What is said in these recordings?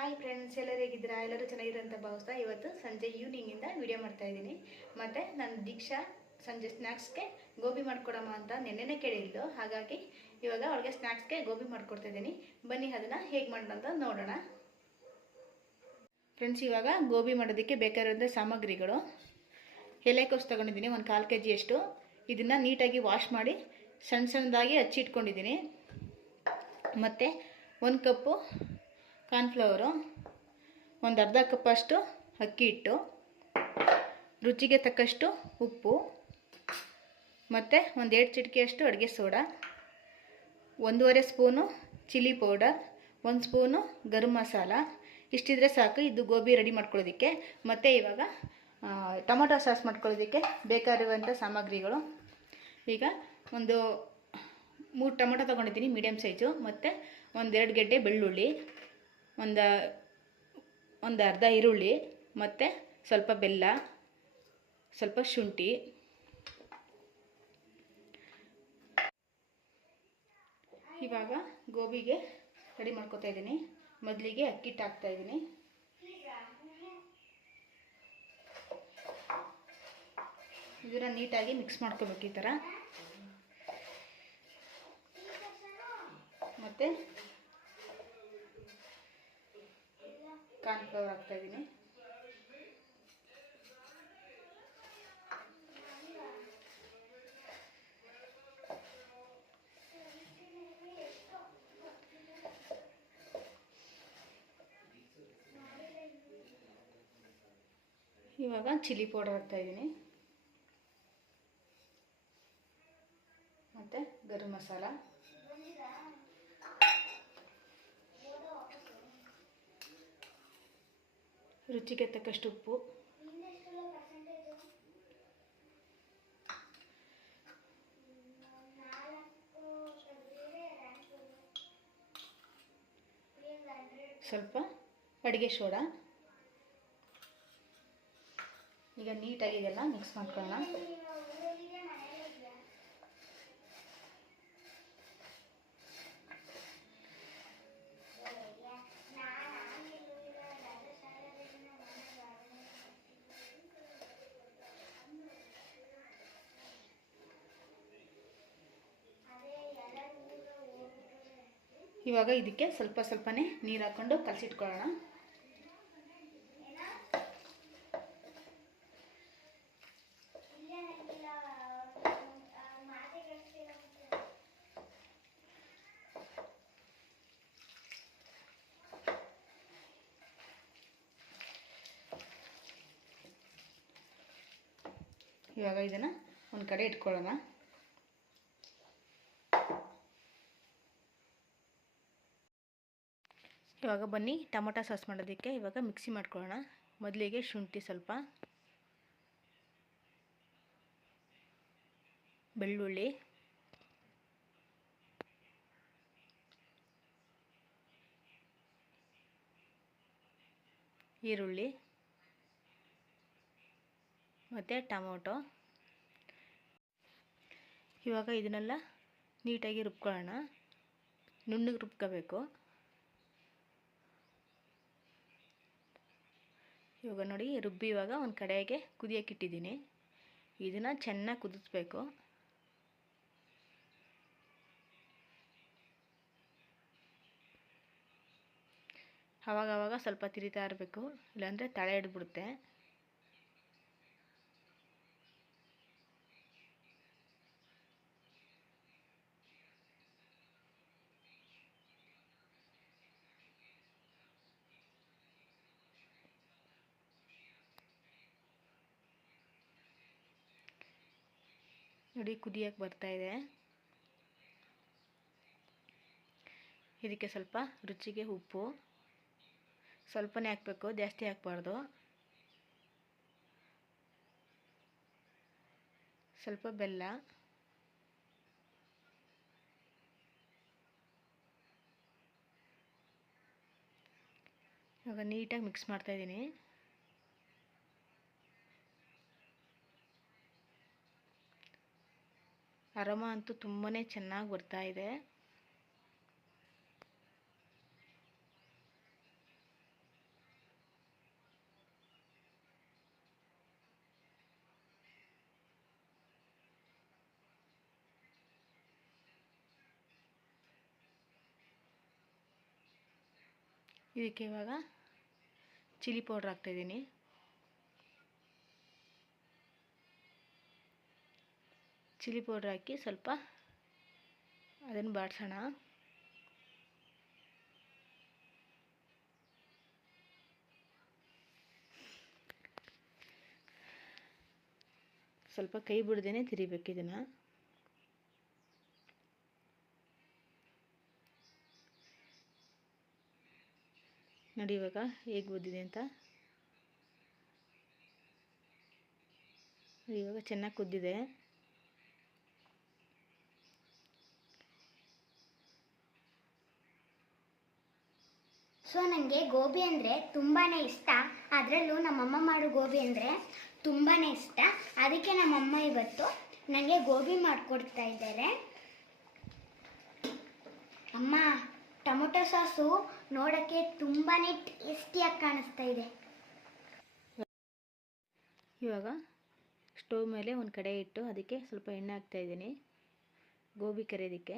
Hi friends ಎಲ್ಲರೂ ಹೇಗಿದ್ದೀರಾ? ಎಲ್ಲರೂ ಚೆನ್ನಾಗಿರೋಂಥ ಭಾವಿಸ್ತಾ ಇವತ್ತು ಸಂಜೆ ಈವ್ನಿಂಗಿಂದ ವಿಡಿಯೋ ಮಾಡ್ತಾ ಇದ್ದೀನಿ. ಮತ್ತು ನಾನು ದೀಕ್ಷಾ, ಸಂಜೆ ಸ್ನ್ಯಾಕ್ಸ್ಗೆ ಗೋಬಿ ಮಾಡ್ಕೊಡಮ್ಮ ಅಂತ ನೆನ್ನೆನೇ ಕೇಳಿದ್ಲು ಹಾಗಾಗಿ ಇವಾಗ ಅವಳಿಗೆ ಸ್ನ್ಯಾಕ್ಸ್ಗೆ ಗೋಬಿ ಮಾಡ್ಕೊಡ್ತಾಯಿದ್ದೀನಿ ಬನ್ನಿ ಅದನ್ನು ಹೇಗೆ ಮಾಡೋಣ ಅಂತ ನೋಡೋಣ. ಫ್ರೆಂಡ್ಸ್ ಇವಾಗ ಗೋಬಿ ಮಾಡೋದಕ್ಕೆ ಬೇಕಾಗಿರೋಂಥ ಸಾಮಗ್ರಿಗಳು. ಎಲೆಕೋಸು ತೊಗೊಂಡಿದ್ದೀನಿ, ಒಂದು ಕಾಲು ಕೆ ಜಿಯಷ್ಟು ಇದನ್ನು ನೀಟಾಗಿ ವಾಶ್ ಮಾಡಿ ಸಣ್ಣ ಸಣ್ಣದಾಗಿ ಹಚ್ಚಿಟ್ಕೊಂಡಿದ್ದೀನಿ ಮತ್ತು ಒಂದು ಕಪ್ಪು ಕಾರ್ನ್ಫ್ಲವರು ಒಂದು ಅರ್ಧ ಕಪ್ಪಷ್ಟು ಅಕ್ಕಿ ಹಿಟ್ಟು, ರುಚಿಗೆ ತಕ್ಕಷ್ಟು ಉಪ್ಪು ಮತ್ತು ಒಂದು ಎರಡು ಚಿಟಿಕೆಯಷ್ಟು ಅಡುಗೆ ಸೋಡಾ, ಒಂದೂವರೆ ಸ್ಪೂನು ಚಿಲ್ಲಿ ಪೌಡರ್, ಒಂದು ಸ್ಪೂನು ಗರಂ ಮಸಾಲ. ಇಷ್ಟಿದ್ರೆ ಸಾಕು, ಇದು ಗೋಬಿ ರೆಡಿ ಮಾಡ್ಕೊಳ್ಳೋದಕ್ಕೆ. ಮತ್ತು ಇವಾಗ ಟೊಮೊಟೊ ಸಾಸ್ ಮಾಡ್ಕೊಳ್ಳೋದಕ್ಕೆ ಬೇಕಾಗಿರುವಂಥ ಸಾಮಗ್ರಿಗಳು. ಈಗ ಒಂದು ಮೂರು ಟೊಮೊಟೊ ತೊಗೊಂಡಿದ್ದೀನಿ ಮೀಡಿಯಮ್ ಸೈಜು, ಮತ್ತು ಒಂದೆರಡು ಗೆಡ್ಡೆ ಬೆಳ್ಳುಳ್ಳಿ. ಒಂದು ಒಂದು ಅರ್ಧ ಈರುಳ್ಳಿ, ಮತ್ತು ಸ್ವಲ್ಪ ಬೆಲ್ಲ, ಸ್ವಲ್ಪ ಶುಂಠಿ. ಇವಾಗ ಗೋಬಿಗೆ ರೆಡಿ ಮಾಡ್ಕೋತಾ ಇದ್ದೀನಿ. ಮೊದಲಿಗೆ ಅಕ್ಕಿ ಹಿಟ್ಟು ಹಾಕ್ತಾ ಇದ್ದೀನಿ. ಇದನ್ನ ನೀಟಾಗಿ ಮಿಕ್ಸ್ ಮಾಡ್ಕೋಬೇಕು ಈ ಥರ ಮತ್ತು ಕಾರ್ನ್ಫ್ಲವರ್ ಹಾಕ್ತಾ ಇದ್ದೀನಿ ಇವಾಗ ಚಿಲ್ಲಿ ಪೌಡರ್ ಹಾಕ್ತಾ ಇದ್ದೀನಿ ಮತ್ತು ಗರಂ ಮಸಾಲ. ರುಚಿಗೆ ತಕ್ಕಷ್ಟು ಉಪ್ಪು. ಸ್ವಲ್ಪ ಅಡುಗೆ ಸೋಡಾ. ಈಗ ನೀಟಾಗಿ ಇದೆಲ್ಲ ಮಿಕ್ಸ್ ಮಾಡ್ಕೊಳ್ಳೋಣ. ಇವಾಗ ಇದಕ್ಕೆ ಸ್ವಲ್ಪ ಸ್ವಲ್ಪನೇ ನೀರು ಹಾಕ್ಕೊಂಡು ಕಲಸಿಟ್ಕೊಳ್ಳೋಣ. ಇವಾಗ ಇದನ್ನು ಒಂದು ಕಡೆ ಇಟ್ಕೊಳ್ಳೋಣ. ಇವಾಗ ಬನ್ನಿ ಟೊಮೊಟೊ ಸಾಸ್ ಮಾಡೋದಕ್ಕೆ. ಇವಾಗ ಮಿಕ್ಸಿ ಮಾಡ್ಕೊಳ್ಳೋಣ. ಮೊದಲಿಗೆ ಶುಂಠಿ ಸ್ವಲ್ಪ. ಬೆಳ್ಳುಳ್ಳಿ. ಈರುಳ್ಳಿ. ಮತ್ತು ಟೊಮೊಟೊ. ಇವಾಗ ಇದನ್ನೆಲ್ಲ ನೀಟಾಗಿ ರುಬ್ಕೊಳ್ಳೋಣ. ನುಣ್ಣಗೆ ರುಬ್ಕೋಬೇಕು. ಇವಾಗ ನೋಡಿ, ರುಬ್ಬಿ ಇವಾಗ ಒಂದು ಕಡೆಗೆ ಕುದಿಯೋಕೆ ಇಟ್ಟಿದ್ದೀನಿ. ಇದನ್ನು ಚೆನ್ನಾಗಿ ಕುದಿಸ್ಬೇಕು. ಆವಾಗವಾಗ ಆವಾಗ ಸ್ವಲ್ಪ ತಿರಿತಾ ಇರಬೇಕು. ಇಲ್ಲಾಂದರೆ ತಳೆ ಹಿಡ್ಬಿಡುತ್ತೆ ನೋಡಿ ಕುದಿಯಕ್ಕೆ ಬರ್ತಾ ಇದೆ. ಇದಕ್ಕೆ ಸ್ವಲ್ಪ ರುಚಿಗೆ ಉಪ್ಪು. ಸ್ವಲ್ಪನೇ ಹಾಕಬೇಕು, ಜಾಸ್ತಿ ಹಾಕ್ಬಾರ್ದು. ಸ್ವಲ್ಪ ಬೆಲ್ಲ. ಇವಾಗ ನೀಟಾಗಿ ಮಿಕ್ಸ್ ಮಾಡ್ತಾ ಅರೋಮ ಅಂತೂ ತುಂಬಾ ಚೆನ್ನಾಗಿ ಬರ್ತಾ ಇದೆ. ಇದಕ್ಕೆ ಇವಾಗ ಚಿಲ್ಲಿ ಪೌಡ್ರ್ ಹಾಕ್ತಾಯಿದ್ದೀನಿ ಚಿಲ್ಲಿ ಪೌಡ್ರ್ ಹಾಕಿ ಸ್ವಲ್ಪ ಅದನ್ನು ಬಾಡಿಸೋಣ. ಸ್ವಲ್ಪ ಕೈ ಬಿಡ್ದೇ ತಿರಿಬೇಕು ಇದನ್ನು. ನೋಡಿ ಇವಾಗ ಹೇಗೆ ಓದಿದೆ ಅಂತ. ಇವಾಗ ಚೆನ್ನಾಗಿ ಕುದ್ದಿದೆ. ಸೊ ನನಗೆ ಗೋಬಿ ಅಂದರೆ ತುಂಬಾ ಇಷ್ಟ. ಅದರಲ್ಲೂ ನಮ್ಮಮ್ಮ ಮಾಡೋ ಗೋಬಿ ಅಂದರೆ ತುಂಬಾ ಇಷ್ಟ. ಅದಕ್ಕೆ ನಮ್ಮಮ್ಮ ಇವತ್ತು ನನಗೆ ಗೋಬಿ ಮಾಡಿಕೊಡ್ತಾ ಇದ್ದಾರೆ. ಅಮ್ಮ, ಟೊಮೊಟೊ ಸಾಸು ನೋಡೋಕ್ಕೆ ತುಂಬಾ ಟೇಸ್ಟಿಯಾಗಿ ಕಾಣಿಸ್ತಾ ಇದೆ. ಇವಾಗ ಸ್ಟೋವ್ ಮೇಲೆ ಒಂದು ಕಡೆ ಇಟ್ಟು ಅದಕ್ಕೆ ಸ್ವಲ್ಪ ಎಣ್ಣೆ ಹಾಕ್ತಾಯಿದ್ದೀನಿ ಗೋಬಿ ಕರಿಯೋದಕ್ಕೆ.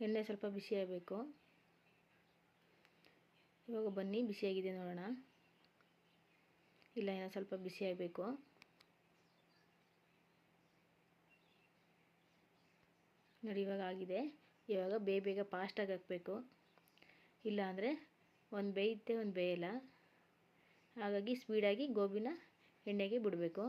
ಎಣ್ಣೆ ಸ್ವಲ್ಪ ಬಿಸಿ ಆಗಬೇಕು. ಇವಾಗ ಬನ್ನಿ ಬಿಸಿಯಾಗಿದೆ ನೋಡೋಣ. ಇಲ್ಲ ಏನೋ ಸ್ವಲ್ಪ ಬಿಸಿ ಆಗಬೇಕು. ನೋಡಿ, ಇವಾಗ ಆಗಿದೆ. ಇವಾಗ ಬೇಗ ಬೇಗ ಫಾಸ್ಟಾಗಿ ಹಾಕಬೇಕು. ಇಲ್ಲ ಅಂದರೆ ಒಂದು ಬೇಯುತ್ತೆ ಒಂದು ಬೇಯಲ್ಲ. ಹಾಗಾಗಿ ಸ್ಪೀಡಾಗಿ ಗೋಬಿನ ಎಣ್ಣೆಗೆ ಬಿಡಬೇಕು.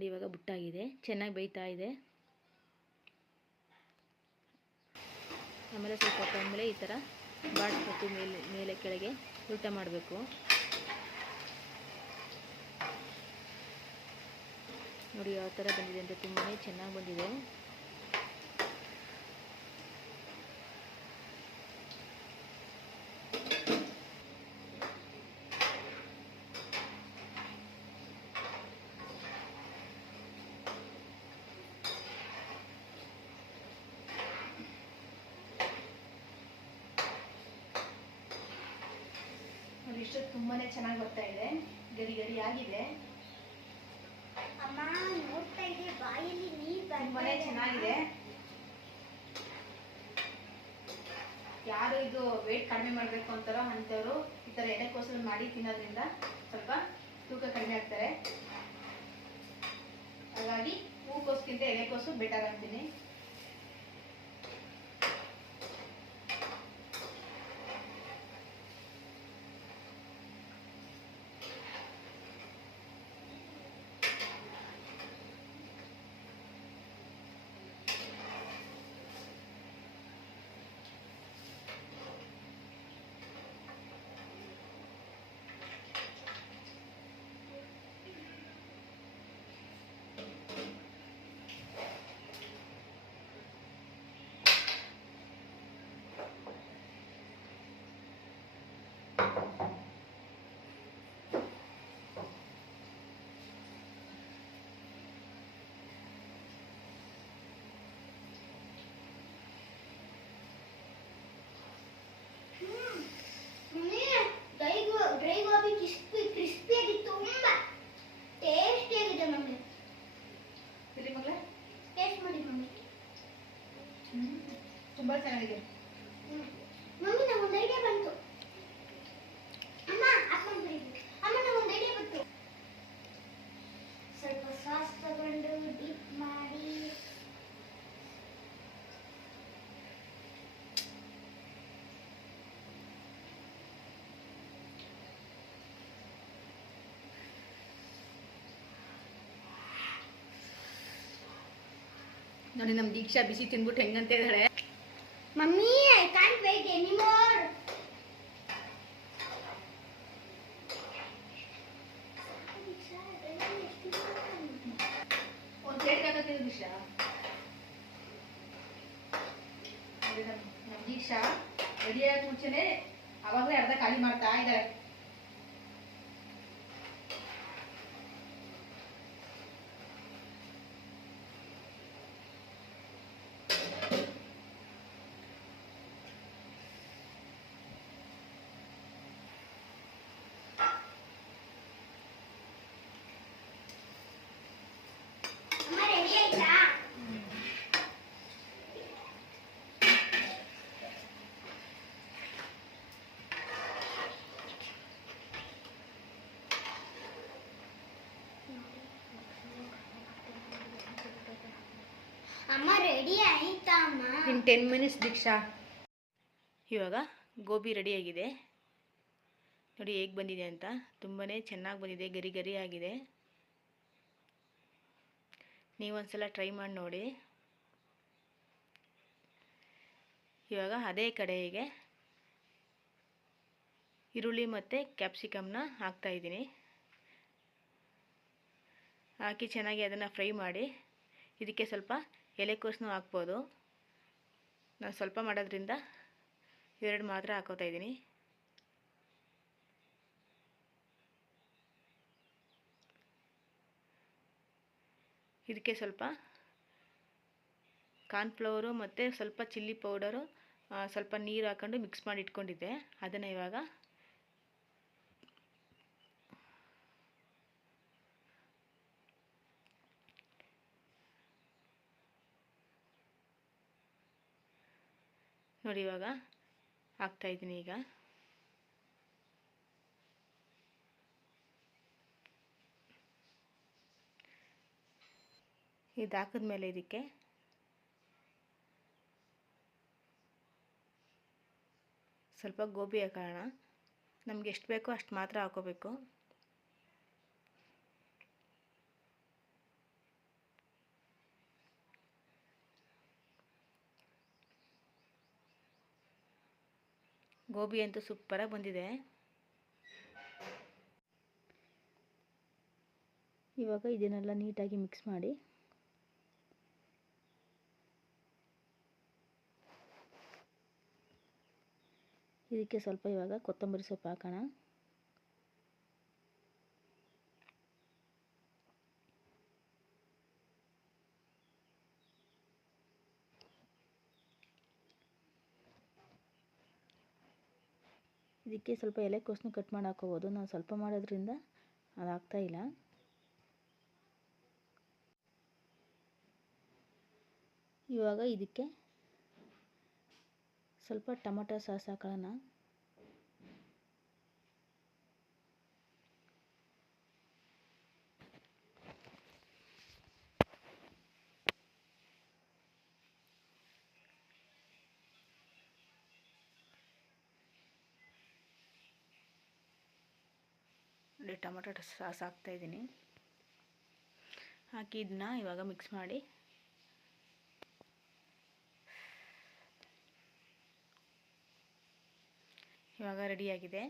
ನೋಡಿ ಇವಾಗ ಬುಟ್ಟಾಗಿದೆ. ಚೆನ್ನಾಗಿ ಬೇಯ್ತಾ ಇದೆ. ಆಮೇಲೆ ಸ್ವಲ್ಪ ಹೊತ್ತು ಆದಮೇಲೆ ಈ ಥರ ಬಾಡಿಸ್ಬೇಕು ಮೇಲೆ ಮೇಲೆ ಕೆಳಗೆ ಉಲ್ಟ ಮಾಡಬೇಕು. ನೋಡಿ, ಯಾವ ಥರ ಬಂದಿದೆ ಅಂತ ತುಂಬಾ ಚೆನ್ನಾಗಿ ಬಂದಿದೆ. ಇಷ್ಟು ತುಂಬಾ ಚೆನ್ನಾಗಿ ಬರ್ತಾ ಇದೆ. ಗರಿ ಗರಿ ಆಗಿದೆ. ಅಮ್ಮ ನೋಡ್ತಾ ಇದೆ ಬಾಯಲ್ಲಿ ನೀರು ತುಂಬಾ ಚೆನ್ನಾಗಿದೆ. ಯಾರು ಇದು ವೇಟ್ ಕಡಿಮೆ ಮಾಡಬೇಕು ಅಂತಾರೋ ಅಂಥವ್ರು ಈ ಥರ ಎಲೆಕೋಸನ್ನು ಮಾಡಿ ತಿನ್ನೋದ್ರಿಂದ ಸ್ವಲ್ಪ ತೂಕ ಕಡಿಮೆ ಆಗ್ತಾರೆ. ಹಾಗಾಗಿ ಹೂಕೋಸ್ಗಿಂತ ಎಲೆಕೋಸು ಬೆಟರ್ ಅಂತೀನಿ dry go dry gobi crispy ಕ್ರಿಸ್ಪಿಯಾಗಿ ತುಂಬ ಟೇಸ್ಟಿಯಾಗಿದೆ ಮಮ್ಮಿ ಇಲ್ಲಿ ಮಗಳೇ ಟೇಸ್ಟ್ ಮಾಡಿ ಮಮ್ಮಿ ಚೆನ್ನಾಗಿದೆ ಮಮ್ಮಿ ಐಡಿಯಾ ಬಂತು. ಅಮ್ಮ ಅಮ್ಮ ನಮ್ಗೊಂದು ಐಡಿಯಾ ಬಂತು. ಸ್ವಲ್ಪ ಮಾಡಿ. ನೋಡಿ ನಮ್ಮ ದೀಕ್ಷಾ ಬಿಸಿ ತಿಂದ್ಬಿಟ್ಟು ಹೆಂಗಂತ ಇದ್ದಾಳೆ mummy I can't wait anymore ಒಂದು ಪ್ಲೇಟ್ ಹಾಕತ್ತಿದ್ದು ದೀಕ್ಷಾ ನೋಡಿ ನಮ್ಮ ನಮ್ಮ ದೀಕ್ಷಾ ರೆಡಿ ಆಗಿ ಮುಂಚೆನೆ ಅವಾಗಲೇ ಅರ್ಧ ಖಾಲಿ ಮಾಡ್ತಾ ಇದ್ದಾರೆ ಅಮ್ಮ ರೆಡಿ ಆಯ್ತಾ ಅಮ್ಮ ಇನ್ ಟೆನ್ ಮಿನಿಟ್ಸ್ ದೀಕ್ಷಾ. ಇವಾಗ ಗೋಬಿ ರೆಡಿಯಾಗಿದೆ ನೋಡಿ ಹೇಗೆ ಬಂದಿದೆ ಅಂತ. ತುಂಬಾ ಚೆನ್ನಾಗಿ ಬಂದಿದೆ, ಗರಿ ಗರಿ ಆಗಿದೆ. ನೀವೊಂದ್ಸಲ ಟ್ರೈ ಮಾಡಿ ನೋಡಿ. ಇವಾಗ ಅದೇ ಕಡೆಗೆ ಈರುಳ್ಳಿ ಮತ್ತು ಕ್ಯಾಪ್ಸಿಕಮ್ನ ಹಾಕ್ತಾಯಿದ್ದೀನಿ ಹಾಕಿ ಚೆನ್ನಾಗಿ ಅದನ್ನು ಫ್ರೈ ಮಾಡಿ. ಇದಕ್ಕೆ ಸ್ವಲ್ಪ ಎಲೆಕೋಸನ್ನು ಹಾಕ್ಬೋದು. ನಾನು ಸ್ವಲ್ಪ ಮಾಡೋದ್ರಿಂದ ಎರಡು ಮಾತ್ರ ಹಾಕೋತಾ ಇದ್ದೀನಿ. ಇದಕ್ಕೆ ಸ್ವಲ್ಪ ಕಾರ್ನ್ಫ್ಲವರು ಮತ್ತು ಸ್ವಲ್ಪ ಚಿಲ್ಲಿ ಪೌಡರು ಸ್ವಲ್ಪ ನೀರು ಹಾಕ್ಕೊಂಡು ಮಿಕ್ಸ್ ಮಾಡಿ ಇಟ್ಕೊಂಡಿದ್ದೆ. ಅದನ್ನು ಇವಾಗ ನೋಡಿ ಇವಾಗ ಹಾಕ್ತಾ ಇದ್ದೀನಿ ಈಗ. ಇದು ಹಾಕಿದ್ಮೇಲೆ ಇದಕ್ಕೆ ಸ್ವಲ್ಪ ಗೋಬಿ ಹಾಕೋಣ. ನಮ್ಗೆ ಎಷ್ಟು ಬೇಕೋ ಅಷ್ಟು ಮಾತ್ರ ಹಾಕೋಬೇಕು. ಗೋಬಿ ಅಂತೂ ಸೂಪರಾಗಿ ಬಂದಿದೆ. ಇವಾಗ ಇದನ್ನೆಲ್ಲ ನೀಟಾಗಿ ಮಿಕ್ಸ್ ಮಾಡಿ. ಇದಕ್ಕೆ ಸ್ವಲ್ಪ ಇವಾಗ ಕೊತ್ತಂಬರಿ ಸೊಪ್ಪು ಹಾಕೋಣ. ಇದಕ್ಕೆ ಸ್ವಲ್ಪ ಎಲೆಕೋಸನ್ನು ಕಟ್ ಮಾಡಿ ಹಾಕೋಬೋದು. ನಾವು ಸ್ವಲ್ಪ ಮಾಡೋದ್ರಿಂದ ಅದಾಗ್ತಾ ಇಲ್ಲ. ಇವಾಗ ಇದಕ್ಕೆ ಸ್ವಲ್ಪ ಟೊಮೊಟೊ ಸಾಸ್ ಹಾಕೊಳ್ಳೋಣ. ನೋಡಿ ಟೊಮೆಟೊ ಸಾಸ್ ಹಾಕ್ತಾ ಇದ್ದೀನಿ. ಹಾಕಿ ಇದನ್ನ ಇವಾಗ ಮಿಕ್ಸ್ ಮಾಡಿ. ಇವಾಗ ರೆಡಿಯಾಗಿದೆ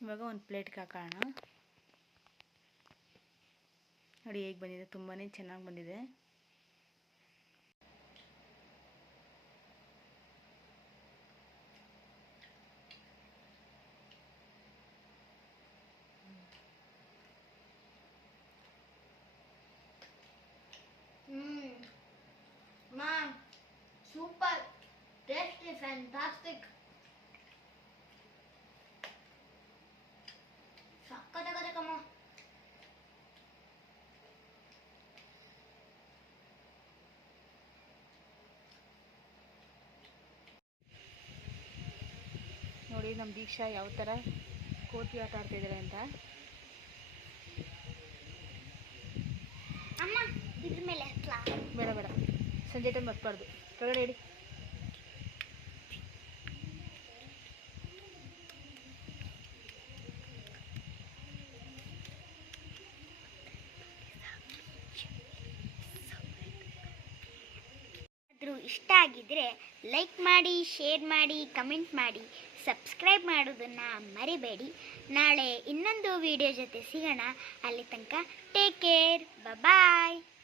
ಇವಾಗ ಒಂದು ಪ್ಲೇಟ್ಗೆ ಹಾಕೋಣ. ನೋಡಿ ಹೇಗೆ ಬಂದಿದೆ ತುಂಬಾ ಚೆನ್ನಾಗಿ ಬಂದಿದೆ. ನೋಡಿ ನಮ್ಮ ದೀಕ್ಷಾ ಯಾವ ಥರ ಕೋತಿ ಆಟ ಆಡ್ತಿದ್ದಾರೆ ಅಂತ. ಅಮ್ಮ ಇದ್ರ ಮೇಲೆ ಹತ್ಲಾ? ಬೇಡ ಬೇಡ. ಸಂಜೆ ಟೈಮ್ ಹತ್ಬಾರ್ದು. ಕೆಳಗಡೆ ಇಡಿ. ಇಷ್ಟ ಆಗಿದ್ರೆ ಲೈಕ್ ಮಾಡಿ ಶೇರ್ ಮಾಡಿ ಕಮೆಂಟ್ ಮಾಡಿ. ಸಬ್ಸ್ಕ್ರೈಬ್ ಮಾಡೋದನ್ನು ಮರಿಬೇಡಿ. ನಾಳೆ ಇನ್ನೊಂದು ವಿಡಿಯೋ ಜೊತೆ ಸಿಗೋಣ. ಅಲ್ಲಿ ತನಕ ಟೇಕ್ ಕೇರ್ ಬಾಯ್